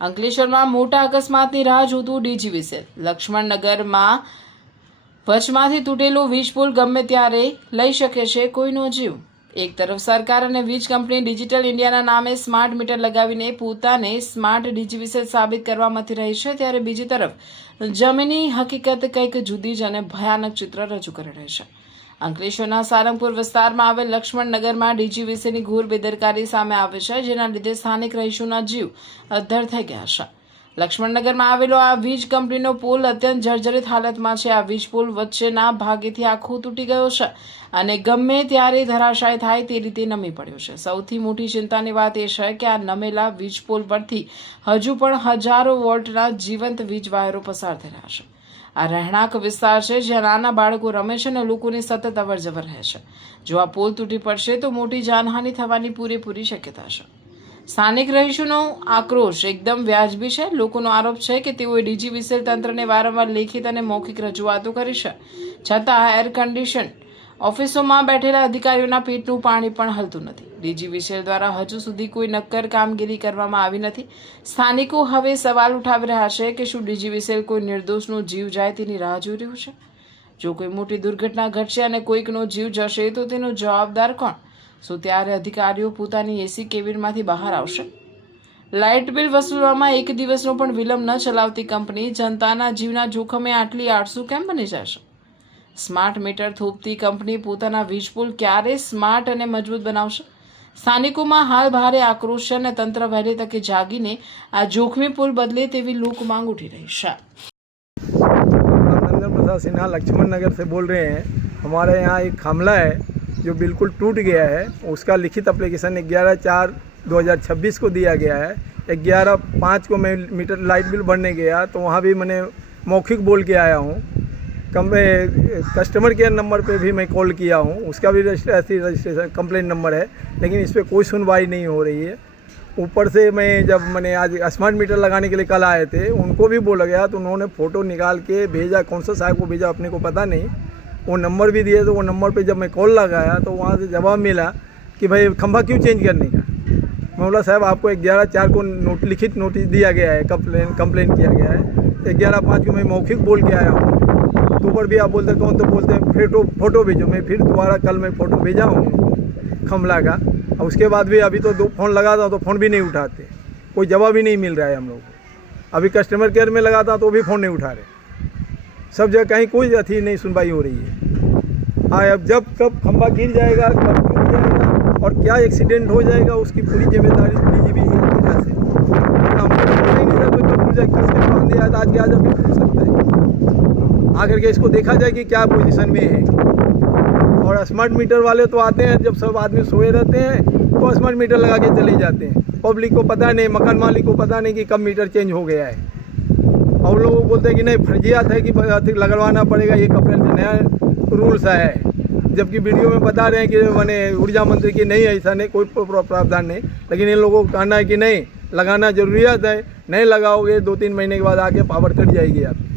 અંકલેશ્વરમાં મોટા અકસ્માતની રાહ જોતું ડીજીવીસીએલ લક્ષ્મણનગરમાં વચમાંથી તૂટેલો વીજ પુલ ગમે ત્યારે લઈ શકે છે કોઈનો જીવ। એક તરફ સરકાર અને વીજ કંપની ડિજિટલ ઇન્ડિયાના નામે સ્માર્ટ મીટર લગાવીને પોતાને સ્માર્ટ ડીજીવીસીએલ સાબિત કરવા મથી રહી છે, ત્યારે બીજી તરફ જમીની હકીકત કંઈક જુદી જ અને ભયાનક ચિત્ર રજૂ કરી રહી છે। અંકલેશ્વરના સારંગપુર વિસ્તારમાં આવેલ લક્ષ્મણનગરમાં ડીજીવીસીએલની ઘોર બેદરકારી સામે આવી છે, જેના લીધે સ્થાનિક રહીશોના જીવ અદ્ધર થઈ ગયા છે। લક્ષ્મણનગરમાં આવેલો આ વીજ કંપનીનો પુલ અત્યંત જર્જરિત હાલતમાં છે। આ વીજ પુલ વચ્ચેના ભાગેથી આખો તૂટી ગયો છે અને ગમે ત્યારે ધરાશાય થાય તે રીતે નમી પડ્યો છે। સૌથી મોટી ચિંતાની વાત એ છે કે આ નમેલા વીજ પુલ પરથી હજુ પણ હજારો વોલ્ટના જીવંત વીજ વાયરો પસાર થઈ રહ્યા છે। આ રહેણાંક વિસ્તાર છે જ્યાં નાના બાળકો રમે છે અને લોકોની સતત અવરજવર રહે છે। જો આ પુલ તૂટી પડશે તો મોટી જાનહાનિ થવાની પૂરેપૂરી શક્યતા છે। સ્થાનિક રહીશોનો આક્રોશ એકદમ વ્યાજબી છે। લોકોનો આરોપ છે કે તેઓએ ડીજીવીસીએલ તંત્રને વારંવાર લેખિત અને મૌખિક રજૂઆતો કરી છે, છતાં એર કન્ડિશન ઓફિસોમાં બેઠેલા અધિકારીઓના પેટનું પાણી પણ હલતું નથી। ડીજીવીસીએલ દ્વારા હજુ સુધી કોઈ નક્કર કામગીરી કરવામાં આવી નથી। સ્થાનિકો હવે સવાલ ઉઠાવી રહ્યા છે કે શું ડીજીવીસીએલ કોઈ નિર્દોષનો જીવ જાય તેની રાહ જોઈ રહ્યું છે? જો કોઈ મોટી દુર્ઘટના ઘટશે અને કોઈકનો જીવ જશે તો તેનો જવાબદાર કોણ? શું ત્યારે અધિકારીઓ પોતાની એસી કેબિનમાંથી બહાર આવશે? લાઇટ બિલ વસૂલવામાં એક દિવસનો પણ વિલંબ ન ચલાવતી કંપની જનતાના જીવના જોખમે આટલી આળસુ કેમ બની જશે? સ્માર્ટ મીટર થોપતી કંપની પોતાના વીજ પુલ ક્યારે સ્માર્ટ અને મજબૂત બનાવશે? સ્થાનિકોમાં હાલ ભારે આક્રોશ છે અને તંત્ર વહેલી તકે જાગીને આ જોખમી પુલ બદલે તેવી લોક માંગ ઉઠી રહી છે। नंदन प्रसाद सिन्हा लक्ष्मण नगर से बोल रहे हैं। हमारे यहाँ एक खामला है जो बिल्कुल टूट गया है। उसका लिखित एप्लीकेशन 11/4/2026 को दिया गया है। 11/5 को मैं मीटर लाइट बिल भरने गया तो वहाँ भी मैंने मौखिक बोल के आया हूँ। कस्टमर केयर नंबर पे भी मैं कॉल किया हूँ, उसका भी रजिस्ट्रेशन कंप्लेंट नंबर है, लेकिन इस पर कोई सुनवाई नहीं हो रही है। ऊपर से मैंने आज स्मार्ट मीटर लगाने के लिए कल आए थे, उनको भी बोला गया तो उन्होंने फ़ोटो निकाल के भेजा। कौन सा साहब को भेजा अपने को पता नहीं, वो नंबर भी दिए। तो वो नंबर पे जब मैं कॉल लगाया तो वहाँ से जवाब मिला कि भाई खंभा क्यों चेंज करने का। मैं बोला साहब आपको 11/4 को लिखित नोटिस दिया गया है, कंप्लेन किया गया है। 11/5 को मैं मौखिक बोल के आया हूँ, तो ऊपर भी आप बोलते कौन तो बोलते हैं फ़ोटो भेजो। मैं फिर दोबारा कल मैं फ़ोटो भेजा हूँ खमला का। और उसके बाद भी अभी तो 2 फ़ोन लगाता हूँ तो फ़ोन भी नहीं उठाते, कोई जवाब ही नहीं मिल रहा है हम लोग को। अभी कस्टमर केयर में लगाता हूँ तो भी फ़ोन नहीं उठा रहे। सब जगह कहीं कोई अथी नहीं सुनवाई हो रही है। हाँ, अब जब कब खंभा गिर जाएगा, कब टूट जाएगा और क्या एक्सीडेंट हो जाएगा उसकी पूरी जिम्मेदारी लीजिए भी वजह से। हम नहीं था कोई टूट जाए, कस के बांध दिया आज के आज अभी टूट सकता है। आकर के इसको देखा जाए कि क्या पोजीशन में है। और स्मार्ट मीटर वाले तो आते हैं जब सब आदमी सोए रहते हैं तो स्मार्ट मीटर लगा के चले जाते हैं। पब्लिक को पता नहीं, मकान मालिक को पता नहीं कि कब मीटर चेंज हो गया है। और लोग बोलते हैं कि नहीं फर्जियात है कि लगवाना पड़ेगा, ये अप्रैल से नया रूल्स है। जबकि वीडियो में बता रहे हैं कि मैंने ऊर्जा मंत्री की नहीं, ऐसा नहीं, कोई प्रावधान नहीं। लेकिन इन लोगों को कहना है कि नहीं लगाना जरूरियत है, नहीं लगाओगे 2-3 महीने के बाद आके पावर कट जाएगी आपकी।